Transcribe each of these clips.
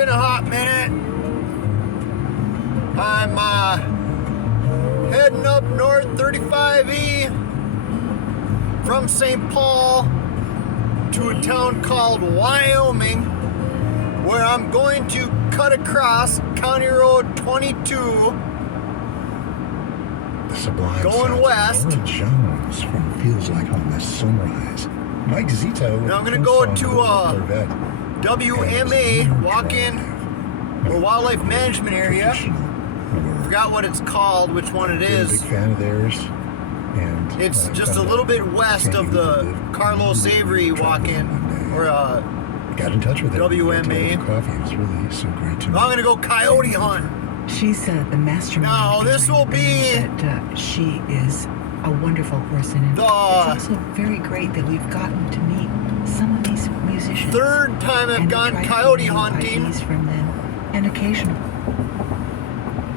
been a hot minute. I'm heading up north 35E from St. Paul to a town called Wyoming, where I'm going to cut across County Road 22 going west. Laura Jones from Feels Like Home this Sunrise. Mike Zito. Now I'm going to go to WMA, walk-in or wildlife management area. Forgot what it's called, which one it is. Big fan of theirs. And it's just a little bit west of the Carlos Avery walk-in or got in touch with her. WMA. Coffee. It was really so great to me. I'm going to go coyote hunt. She's the mastermind. Now this will be that she is a wonderful person, and it's also very great that we've gotten to meet some of these musicians. Third time I've gone coyote hunting from them, and occasionally.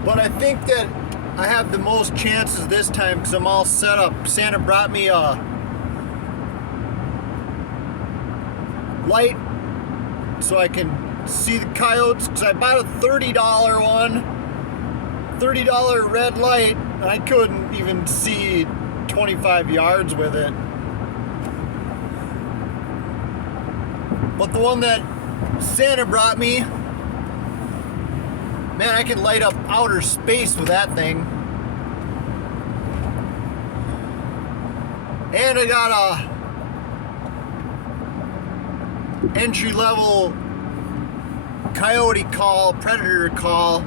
But I think that I have the most chances this time because I'm all set up. Santa brought me a light so I can see the coyotes, because I bought a $30 one, $30 red light. I couldn't even see 25 yards with it. But the one that Santa brought me, man, I can light up outer space with that thing. And I got a entry-level coyote call, predator call.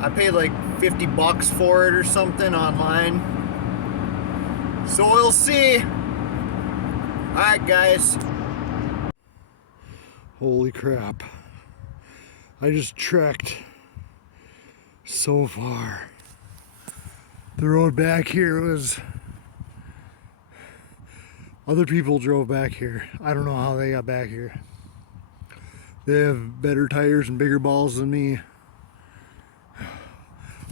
I paid like $50 for it or something online. So we'll see. Alright, guys. Holy crap. I just trekked so far. The road back here was... Other people drove back here. I don't know how they got back here. They have better tires and bigger balls than me.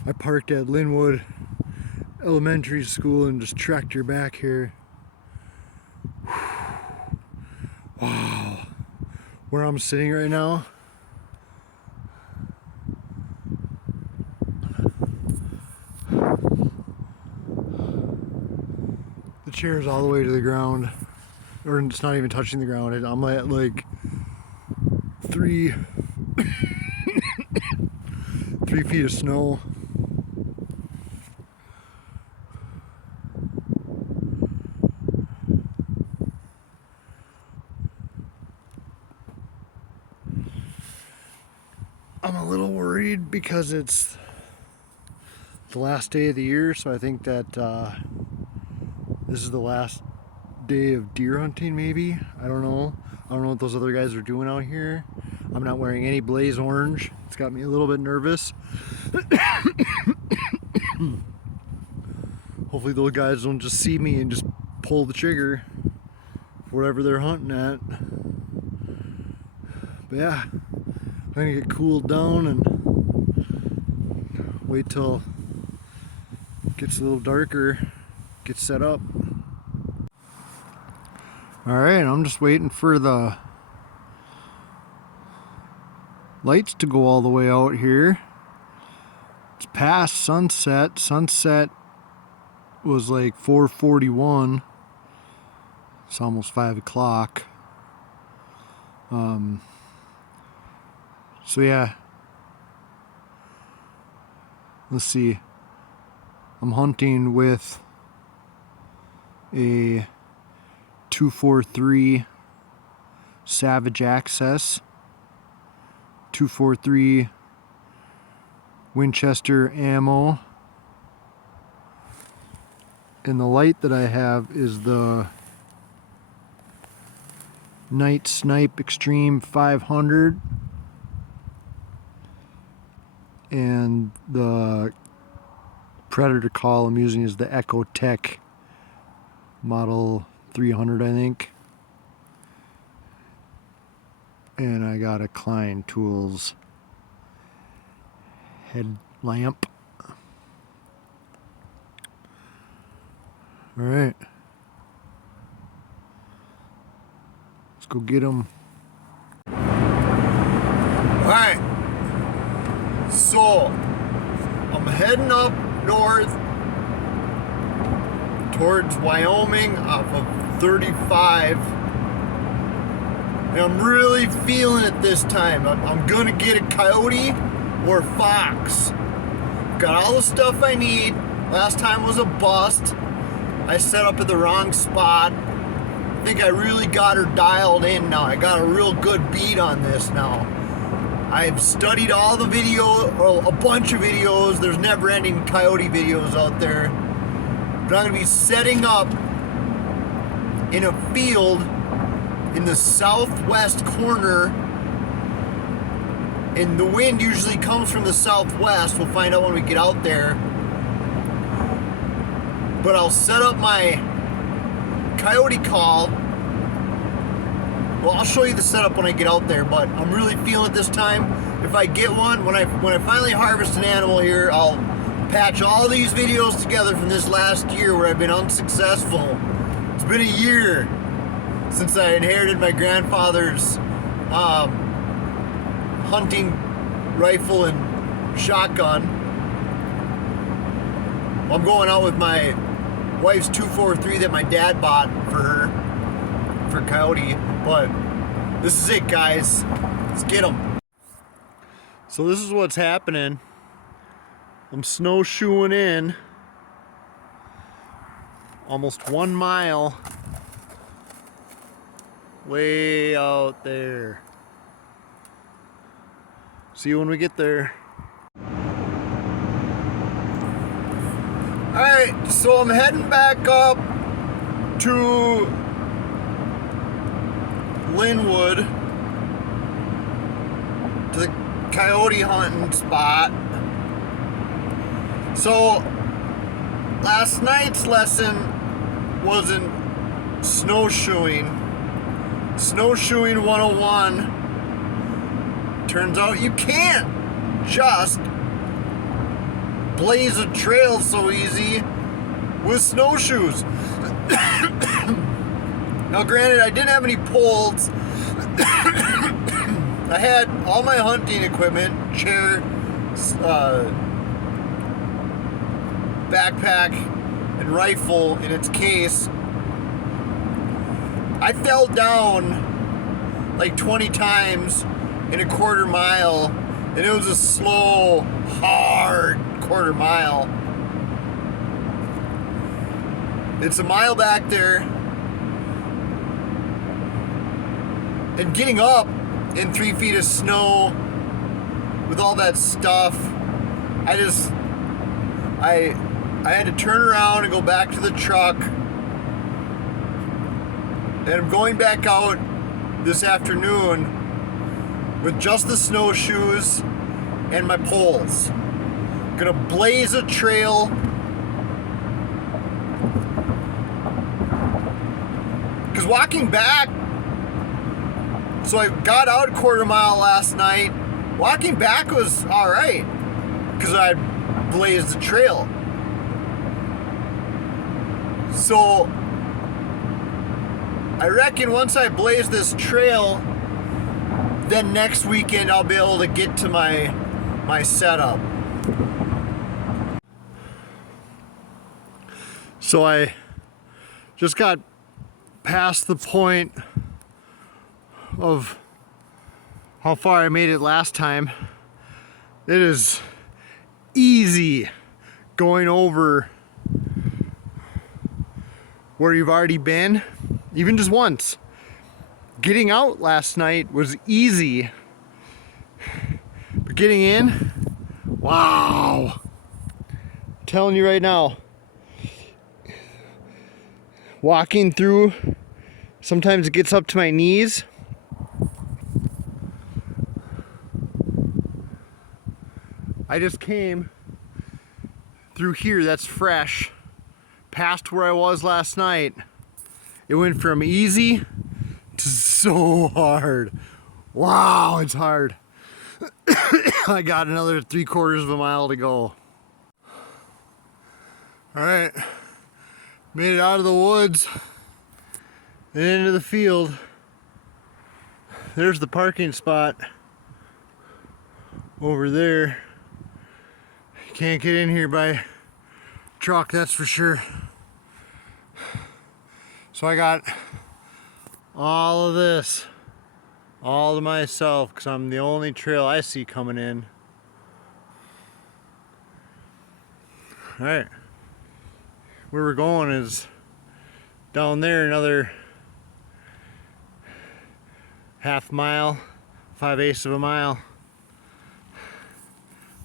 I parked at Linwood Elementary School and just trekked her back here. Wow. Where I'm sitting right now, the chair is all the way to the ground, or it's not even touching the ground. I'm at like 3 feet of snow. I'm a little worried because it's the last day of the year, so I think that this is the last day of deer hunting, maybe. I don't know. I don't know what those other guys are doing out here. I'm not wearing any blaze orange. It's got me a little bit nervous. Hopefully those guys don't just see me and just pull the trigger for whatever they're hunting at. But yeah, I'm gonna get cooled down and wait till it gets a little darker, get set up. Alright, I'm just waiting for the lights to go all the way out here. It's past sunset. Sunset was like 4:41. It's almost 5 o'clock. So yeah, let's see. I'm hunting with a 243 Savage Access, 243 Winchester ammo, and the light that I have is the Night Snipe Extreme 500, and the predator call I'm using is the Echo Tech model 300, I think. And I got a Klein Tools headlamp. Alright. Let's go get them. Alright, so I'm heading up north towards Wyoming off of 35, and I'm really feeling it this time. I'm gonna get a coyote or fox. Got all the stuff I need. Last time was a bust. I set up at the wrong spot. I think I really got her dialed in now. I got a real good beat on this now. I've studied all the videos, or a bunch of videos. There's never ending coyote videos out there. But I'm gonna be setting up in a field in the southwest corner. And the wind usually comes from the southwest. We'll find out when we get out there. But I'll set up my coyote call. Well, I'll show you the setup when I get out there, but I'm really feeling it this time. If I get one, when I finally harvest an animal here, I'll patch all these videos together from this last year where I've been unsuccessful. It's been a year since I inherited my grandfather's hunting rifle and shotgun. I'm going out with my wife's 243 that my dad bought for her, for coyote. But this is it, guys. Let's get them. So this is what's happening. I'm snowshoeing in almost 1 mile way out there. See you when we get there. Alright, so I'm heading back up to Linwood, to the coyote hunting spot. So last night's lesson wasn't snowshoeing. Snowshoeing 101. Turns out you can't just blaze a trail so easy with snowshoes. Now granted, I didn't have any poles. I had all my hunting equipment, chair, backpack, and rifle in its case. I fell down like 20 times in a quarter mile, and it was a slow, hard quarter mile. It's a mile back there, and getting up in 3 feet of snow with all that stuff, I had to turn around and go back to the truck. And I'm going back out this afternoon with just the snowshoes and my poles. Gonna blaze a trail. Because walking back, so I got out a quarter mile last night. Walking back was alright, because I blazed the trail. So I reckon once I blaze this trail, then next weekend I'll be able to get to my setup. So I just got past the point of how far I made it last time. It is easy going over where you've already been, even just once. Getting out last night was easy, but getting in, wow. I'm telling you right now, walking through, sometimes it gets up to my knees. I just came through here, that's fresh, past where I was last night. It went from easy to so hard. Wow, it's hard. I got another 3/4 of a mile to go. All right, made it out of the woods and into the field. there's the parking spot over there. Can't get in here by truck, that's for sure. So I got all of this all to myself because I'm the only trail I see coming in. All right, where we're going is down there, another half mile, 5/8 of a mile.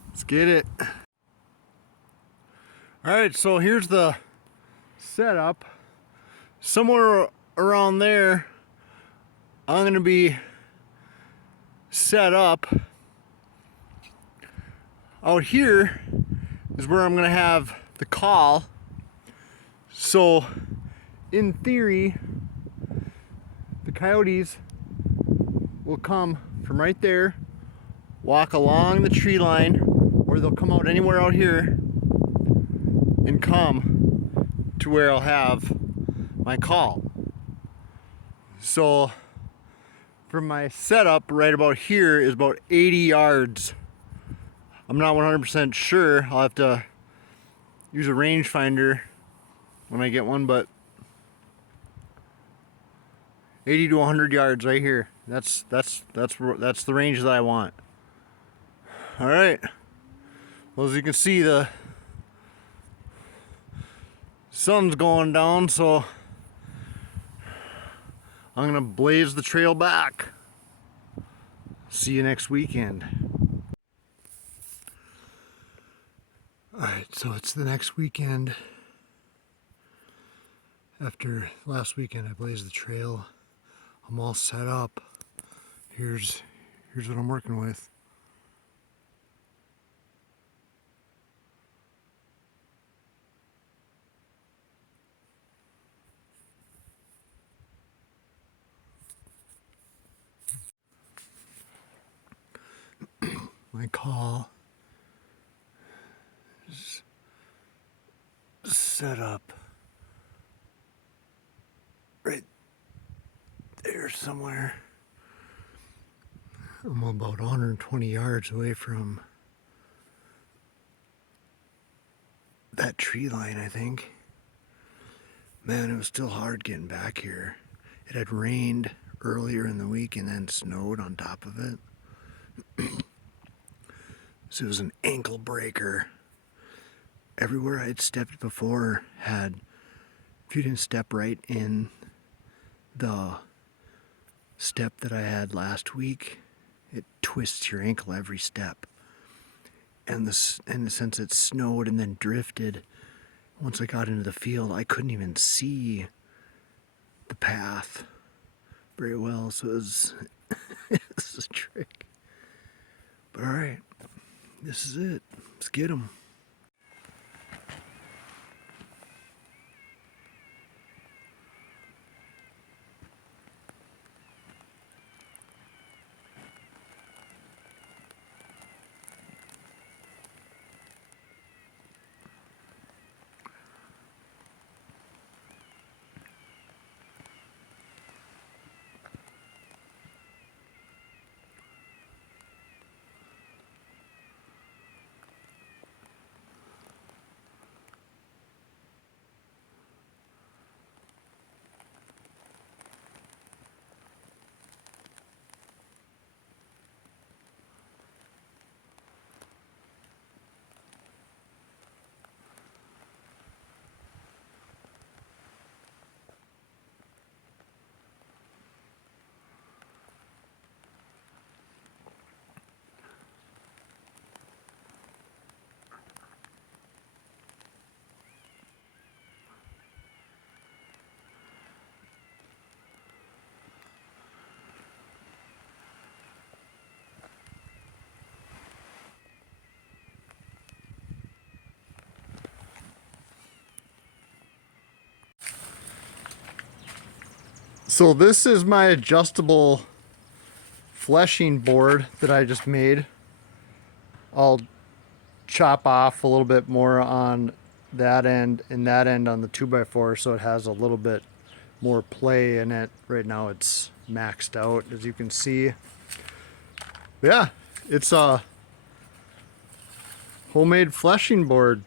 Let's get it. All right, so here's the setup. Somewhere around there, I'm gonna be set up. Out here is where I'm gonna have the call. So in theory, the coyotes will come from right there, walk along the tree line, or they'll come out anywhere out here and come to where I'll have my call. So from my setup right about here is about 80 yards. I'm not 100% sure. I'll have to use a rangefinder when I get one, but 80 to 100 yards right here. That's the range that I want. All right. Well, as you can see, the sun's going down, so I'm gonna blaze the trail back. See you next weekend. All right, so it's the next weekend. After last weekend, I blazed the trail. I'm all set up. Here's what I'm working with. My call is set up right there somewhere. I'm about 120 yards away from that tree line, I think. Man, it was still hard getting back here. It had rained earlier in the week and then snowed on top of it. So it was an ankle breaker. Everywhere I'd stepped before had, if you didn't step right in the step that I had last week, it twists your ankle every step. And since it snowed and then drifted, once I got into the field, I couldn't even see the path very well. So it was, this is a trick. But all right, this is it. Let's get them. So this is my adjustable fleshing board that I just made. I'll chop off a little bit more on that end and that end on the 2x4 so it has a little bit more play in it. Right now it's maxed out, as you can see. But yeah, it's a homemade fleshing board.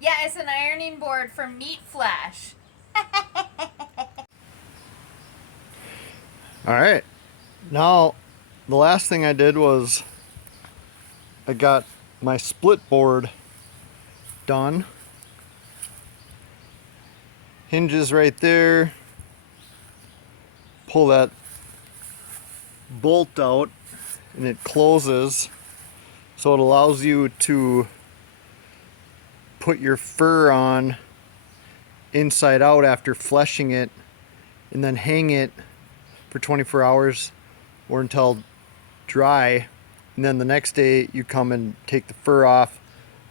Yeah, it's an ironing board from Meat Flash. All right, now the last thing I did was I got my split board done. Hinges right there. Pull that bolt out and it closes, so it allows you to put your fur on inside out after fleshing it, and then hang it for 24 hours or until dry, and then the next day you come and take the fur off,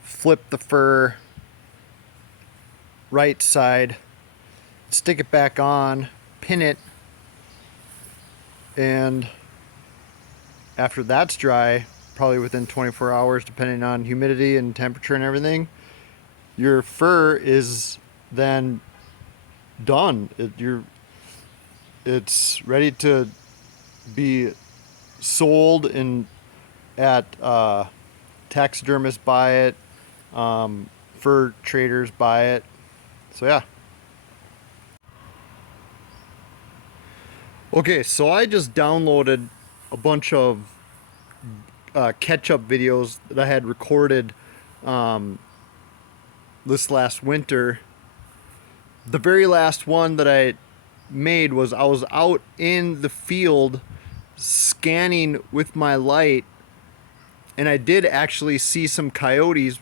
flip the fur right side, stick it back on, pin it, and after that's dry, probably within 24 hours depending on humidity and temperature and everything, your fur is then done. It's ready to be sold and at taxidermists buy it, fur traders buy it. So yeah. Okay, so I just downloaded a bunch of catch-up videos that I had recorded this last winter. The very last one that I made was I was out in the field scanning with my light, and I did actually see some coyotes,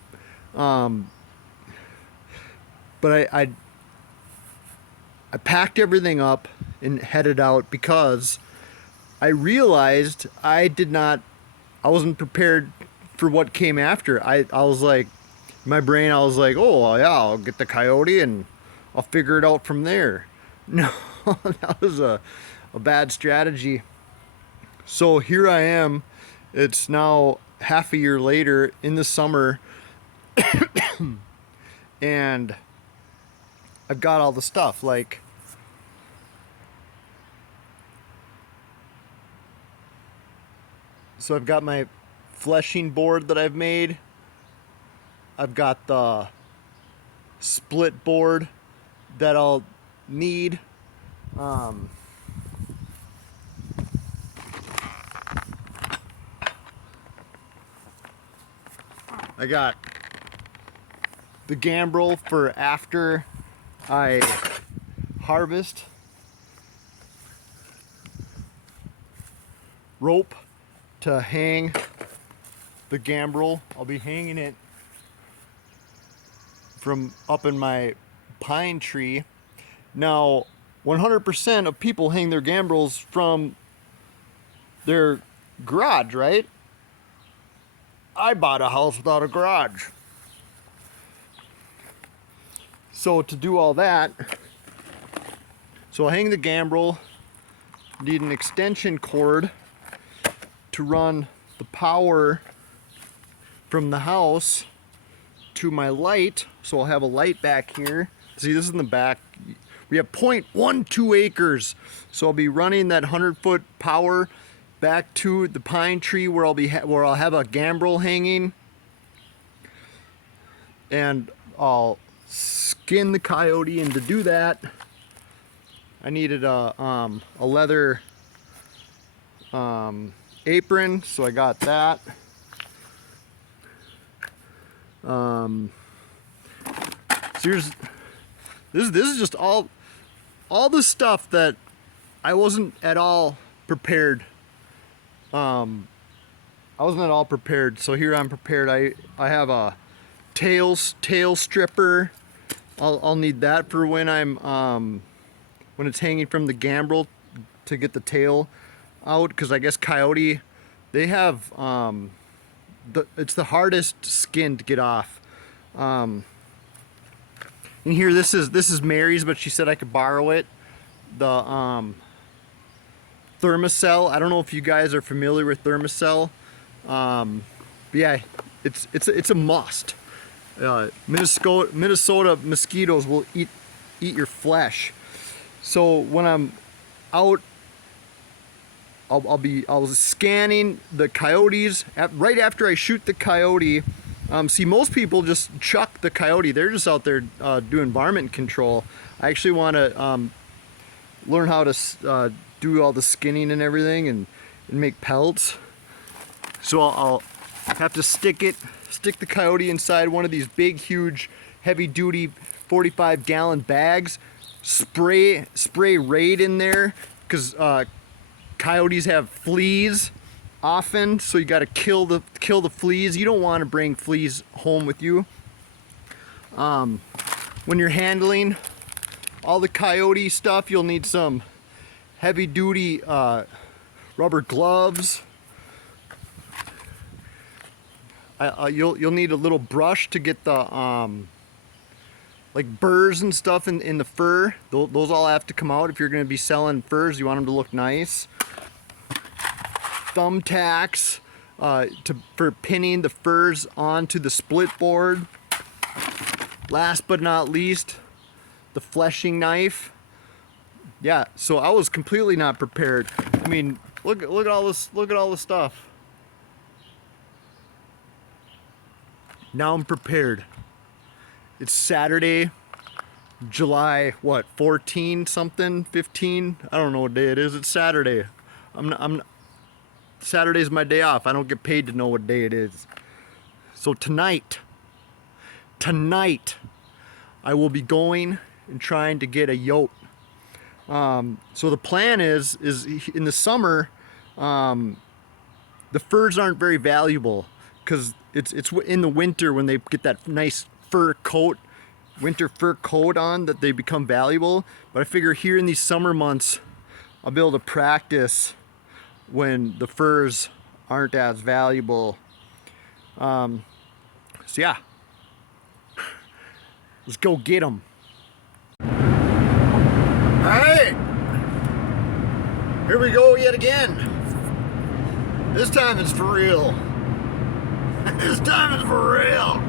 but I packed everything up and headed out because I realized I wasn't prepared for what came after. I was like, in my brain I was like, oh yeah, I'll get the coyote and I'll figure it out from there. No, that was a bad strategy. So here I am, it's now half a year later in the summer, and I've got all the stuff, like so I've got my fleshing board that I've made. I've got the split board that I'll need. I got the gambrel for after I harvest. Rope to hang the gambrel. I'll be hanging it from up in my pine tree. Now, 100% of people hang their gambrels from their garage, right? I bought a house without a garage. So to do all that, so I'll hang the gambrel, need an extension cord to run the power from the house to my light. So I'll have a light back here. See, this is in the back. We have 0.12 acres. So I'll be running that 100-foot power back to the pine tree where I'll have a gambrel hanging, and I'll skin the coyote. And to do that, I needed a leather apron, so I got that. So this is just all the stuff that I wasn't at all prepared. I wasn't at all prepared. So here I'm prepared. I have a tail stripper. I'll need that for when when it's hanging from the gambrel to get the tail out, because I guess coyote, they have it's the hardest skin to get off. And here, this is Mary's, but she said I could borrow it. The Thermacell. I don't know if you guys are familiar with Thermacell. But yeah, it's a must. Minnesota mosquitoes will eat your flesh. So when I'm out. I'll scanning the coyotes right after I shoot the coyote. See, most people just chuck the coyote. They're just out there doing varmint control. I actually want to learn how to do all the skinning and everything and make pelts. So I'll have to stick the coyote inside one of these big, huge, heavy-duty 45-gallon bags. Spray Raid in there because coyotes have fleas often, so you got to kill the fleas. You don't want to bring fleas home with you. When you're handling all the coyote stuff, you'll need some heavy-duty rubber gloves. You'll need a little brush to get the like burrs and stuff in the fur. Those all have to come out if you're going to be selling furs. You want them to look nice. Thumbtacks for pinning the furs onto the split board. Last but not least, the fleshing knife. Yeah, so I was completely not prepared. I mean, look at all this. Look at all the stuff. Now I'm prepared. It's Saturday, July 14 something, 15. I don't know what day it is. It's Saturday. Saturday's my day off. I don't get paid to know what day it is. So tonight, I will be going and trying to get a yote. So the plan is in the summer, the furs aren't very valuable because it's in the winter when they get that nice winter fur coat on that they become valuable. But I figure here in these summer months, I'll be able to practice when the furs aren't as valuable. So yeah, let's go get them. All right, here we go yet again. This time it's for real. This time it's for real.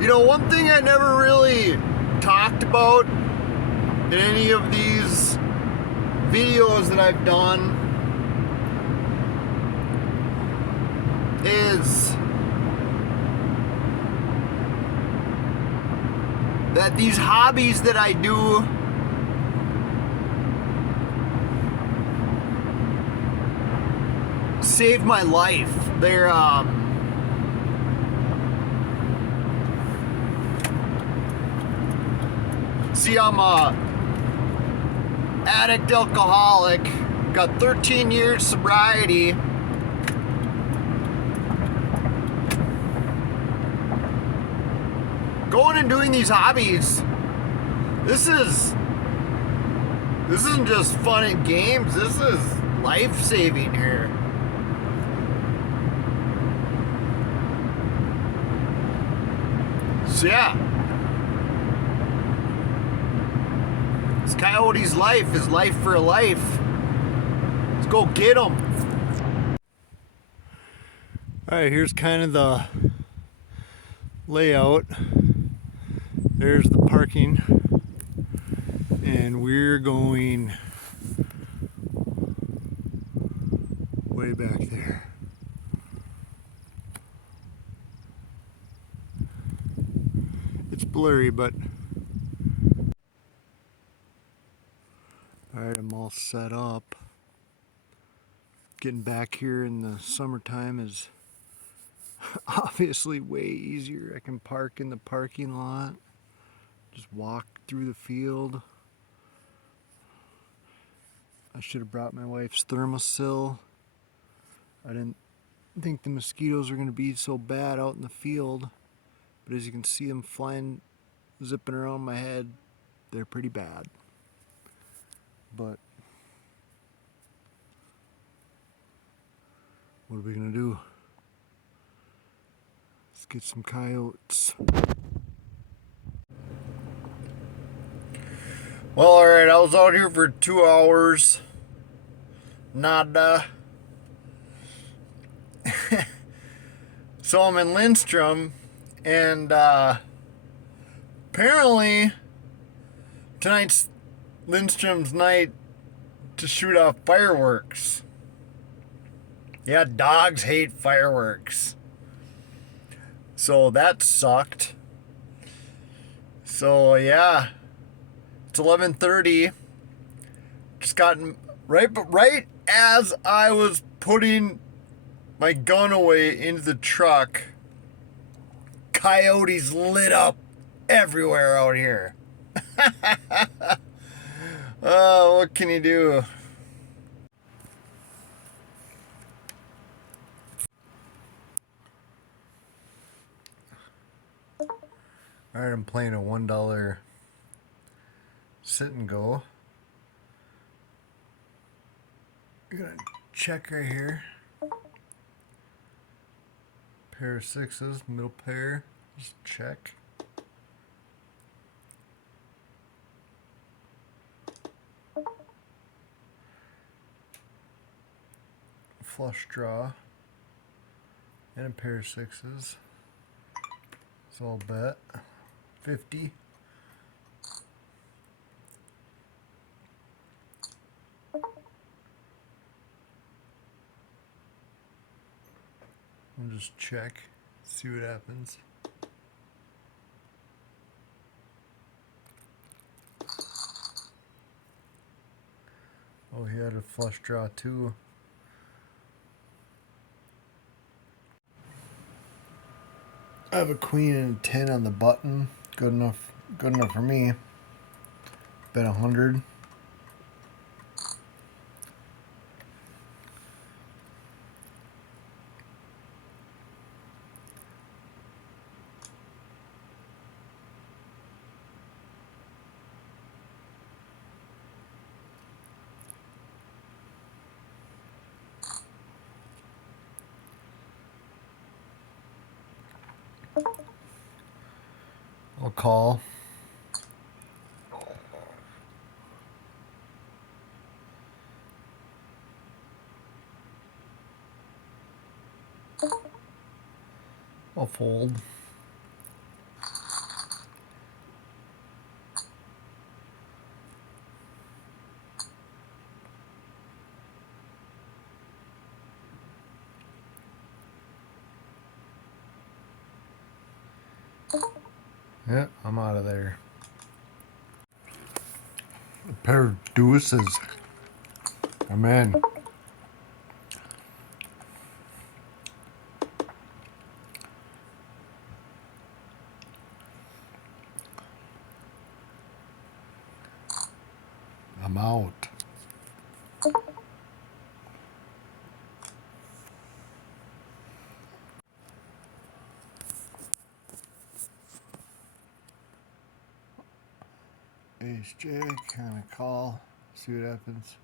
You know, one thing I never really talked about in any of these videos that I've done is that these hobbies that I do save my life. They're see, I'm a addict alcoholic, got 13 years sobriety. Going and doing these hobbies, this isn't just fun and games, this is life-saving here. So yeah, this coyote's life is life for a life. Let's go get him. Alright, here's kind of the layout. There's the parking, and we're going way back there. It's blurry, but alright, I'm all set up. Getting back here in the summertime is obviously way easier. I can park in the parking lot, just walk through the field. I should have brought my wife's thermosil. I didn't think the mosquitoes were going to be so bad out in the field, but as you can see them flying, zipping around my head, they're pretty bad. But what are we going to do? Let's get some coyotes. Well, alright, I was out here for 2 hours. Nada. So I'm in Lindstrom, and apparently tonight's Lindstrom's night to shoot off fireworks. Yeah, dogs hate fireworks. So that sucked. So yeah, it's 11:30. Just gotten right as I was putting my gun away into the truck, coyotes lit up everywhere out here. Oh, what can you do? Alright, I'm playing a $1 sit and go. I'm gonna check right here. Pair of sixes, middle pair, just check. Flush draw, and a pair of sixes. So I'll bet 50. I'll just check, see what happens. Oh, he had a flush draw too. I have a queen and a 10 on the button. Good enough for me. Bet 100. I'll call. I'll fold. Yeah, I'm out of there. A pair of deuces. I'm in. I'm out. Ace Jack, kind of call. See what happens.